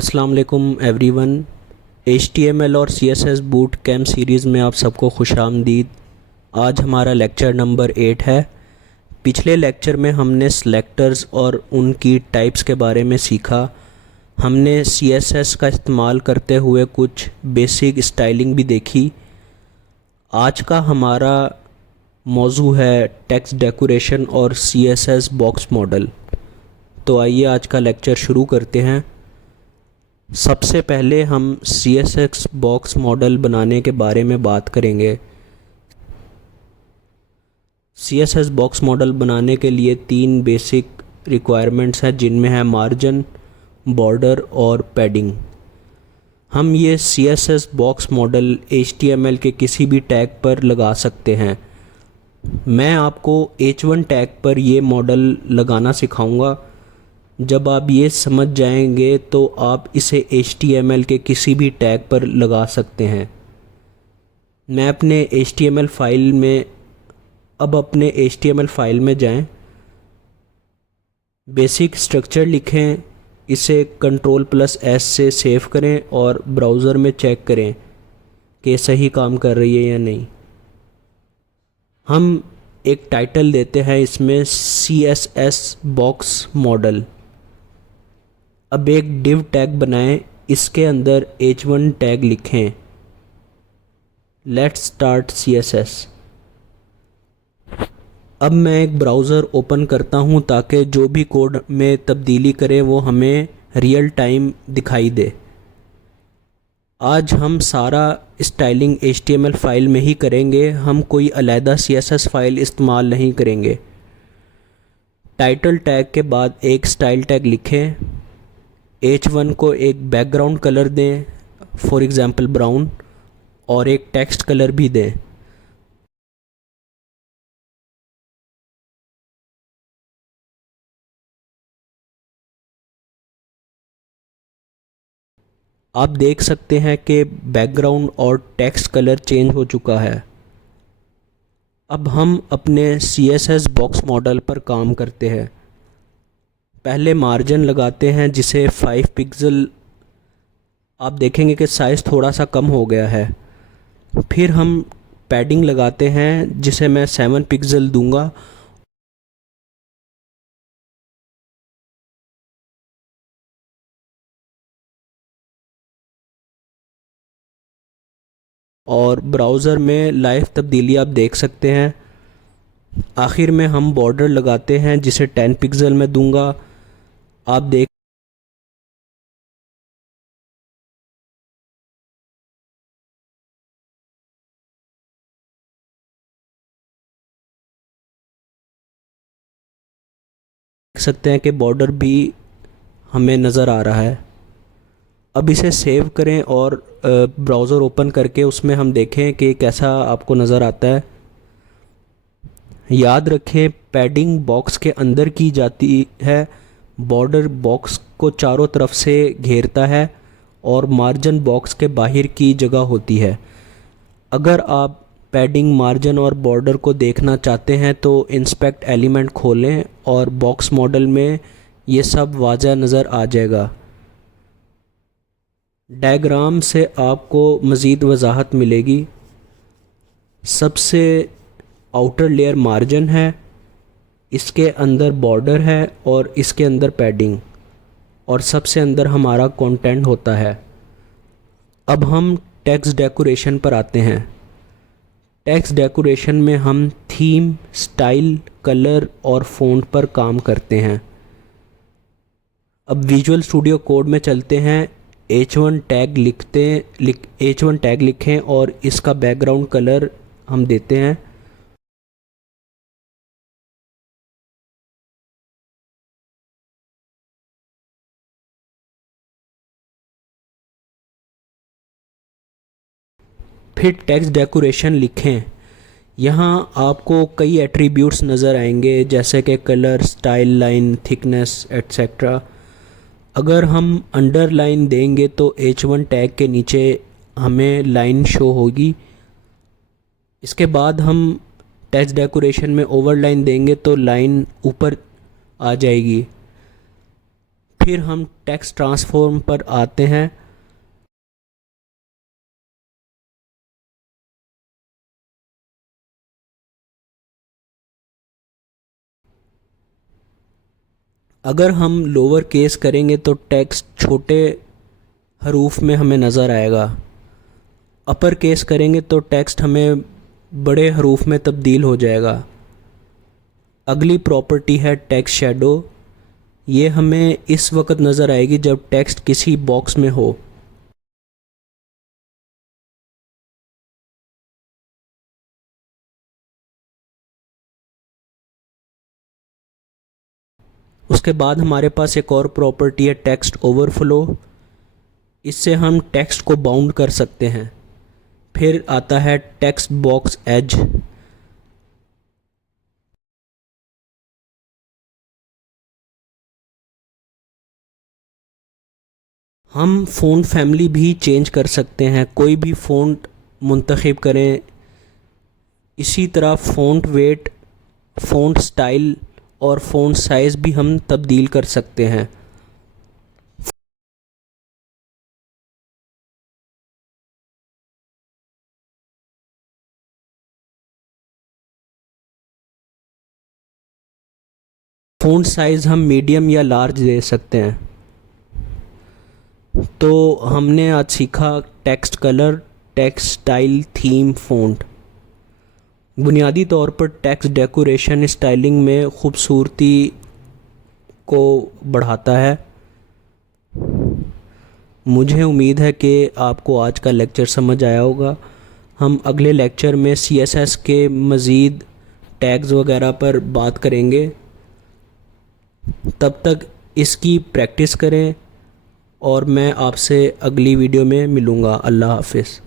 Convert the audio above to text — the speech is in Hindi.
अस्सलाम वालेकुम एवरीवन। HTML और CSS बूट कैम्प सीरीज़ में आप सबको खुशामदीद। आज हमारा लेक्चर नंबर 8 है। पिछले लेक्चर में हमने सेलेक्टर्स और उनकी टाइप्स के बारे में सीखा। हमने CSS का इस्तेमाल करते हुए कुछ बेसिक स्टाइलिंग भी देखी। आज का हमारा मौजू है टेक्स्ट डेकोरेशन और CSS बॉक्स मॉडल। तो आइए आज का लेक्चर शुरू करते हैं। सबसे पहले हम CSS बॉक्स मॉडल बनाने के बारे में बात करेंगे। CSS बॉक्स मॉडल बनाने के लिए 3 बेसिक रिक्वायरमेंट्स हैं, जिनमें है मार्जिन, बॉर्डर और पैडिंग। हम ये CSS बॉक्स मॉडल HTML के किसी भी टैग पर लगा सकते हैं। मैं आपको H1 टैग पर ये मॉडल लगाना सिखाऊंगा। जब आप ये समझ जाएंगे तो आप इसे HTML के किसी भी टैग पर लगा सकते हैं। मैं अपने HTML फाइल में अपने HTML फाइल में जाएं, बेसिक स्ट्रक्चर लिखें, इसे Ctrl+S से सेव करें और ब्राउज़र में चेक करें कि सही काम कर रही है या नहीं। हम एक टाइटल देते हैं इसमें CSS बॉक्स मॉडल। अब एक डिव टैग बनाएं, इसके अंदर H1 टैग लिखें। Let's start CSS। अब मैं एक ब्राउज़र ओपन करता हूं ताकि जो भी कोड में तब्दीली करें वो हमें रियल टाइम दिखाई दे। आज हम सारा स्टाइलिंग HTML फाइल में ही करेंगे, हम कोई अलहदा CSS फाइल इस्तेमाल नहीं करेंगे। टाइटल टैग के बाद एक स्टाइल टैग लिखें। H1 को एक बैकग्राउंड कलर दें, फॉर एग्ज़ाम्पल ब्राउन, और एक टेक्स्ट कलर भी दें। आप देख सकते हैं कि बैकग्राउंड और टेक्स्ट कलर चेंज हो चुका है। अब हम अपने CSS बॉक्स मॉडल पर काम करते हैं। पहले मार्जिन लगाते हैं जिसे 5 पिक्सल। आप देखेंगे कि साइज़ थोड़ा सा कम हो गया है। फिर हम पैडिंग लगाते हैं जिसे मैं 7 पिक्सल दूंगा। और ब्राउज़र में लाइव तब्दीली आप देख सकते हैं। आखिर में हम बॉर्डर लगाते हैं जिसे 10 पिक्सल में दूंगा। आप देख सकते हैं कि बॉर्डर भी हमें नज़र आ रहा है। अब इसे सेव करें और ब्राउज़र ओपन करके उसमें हम देखें कि कैसा आपको नज़र आता है। याद रखें, पैडिंग बॉक्स के अंदर की जाती है, बॉर्डर बॉक्स को चारों तरफ से घेरता है और मार्जिन बॉक्स के बाहर की जगह होती है। अगर आप पैडिंग, मार्जिन और बॉर्डर को देखना चाहते हैं तो इंस्पेक्ट एलिमेंट खोलें और बॉक्स मॉडल में ये सब वाज़ह नज़र आ जाएगा। डायग्राम से आपको मज़ीद वजाहत मिलेगी। सबसे आउटर लेयर मार्जिन है, इसके अंदर बॉर्डर है और इसके अंदर पैडिंग, और सबसे अंदर हमारा कंटेंट होता है। अब हम टेक्स्ट डेकोरेशन पर आते हैं। टेक्स्ट डेकोरेशन में हम थीम, स्टाइल, कलर और फ़ॉन्ट पर काम करते हैं। अब विजुअल स्टूडियो कोड में चलते हैं। H1 टैग लिखें और इसका बैकग्राउंड कलर हम देते हैं। फिर टेक्स्ट डेकोरेशन लिखें। यहाँ आपको कई एट्रीब्यूट्स नज़र आएंगे जैसे कि colour, style, line, thickness etcetera. अगर हम अंडरलाइन देंगे तो H1 टैग के नीचे हमें लाइन शो होगी। इसके बाद हम टेक्स्ट डेकोरेशन में ओवरलाइन देंगे तो लाइन ऊपर आ जाएगी। फिर हम टेक्स्ट ट्रांसफॉर्म पर आते हैं। अगर हम लोअर केस करेंगे तो टेक्स्ट छोटे हरूफ में हमें नज़र आएगा। अपर केस करेंगे तो टेक्स्ट हमें बड़े हरूफ में तब्दील हो जाएगा। अगली प्रॉपर्टी है टेक्स्ट शैडो। ये हमें इस वक्त नज़र आएगी जब टेक्स्ट किसी बॉक्स में हो। उसके बाद हमारे पास एक और प्रॉपर्टी है टेक्स्ट ओवरफ्लो। इससे हम टेक्स्ट को बाउंड कर सकते हैं। फिर आता है टेक्स्ट बॉक्स एज। हम फ़ॉन्ट फैमिली भी चेंज कर सकते हैं, कोई भी फ़ॉन्ट मुंतखब करें। इसी तरह फ़ॉन्ट वेट, फ़ॉन्ट स्टाइल और फ़ॉन्ट साइज़ भी हम तब्दील कर सकते हैं। फ़ॉन्ट साइज़ हम मीडियम या लार्ज दे सकते हैं। तो हमने आज सीखा text colour, text style, theme, font. बुनियादी तौर पर टेक्स्ट डेकोरेशन स्टाइलिंग में ख़ूबसूरती को बढ़ाता है। मुझे उम्मीद है कि आपको आज का लेक्चर समझ आया होगा। हम अगले लेक्चर में CSS के मज़ीद टैग्स वगैरह पर बात करेंगे। तब तक इसकी प्रैक्टिस करें और मैं आपसे अगली वीडियो में मिलूँगा। अल्लाह हाफ़िज़।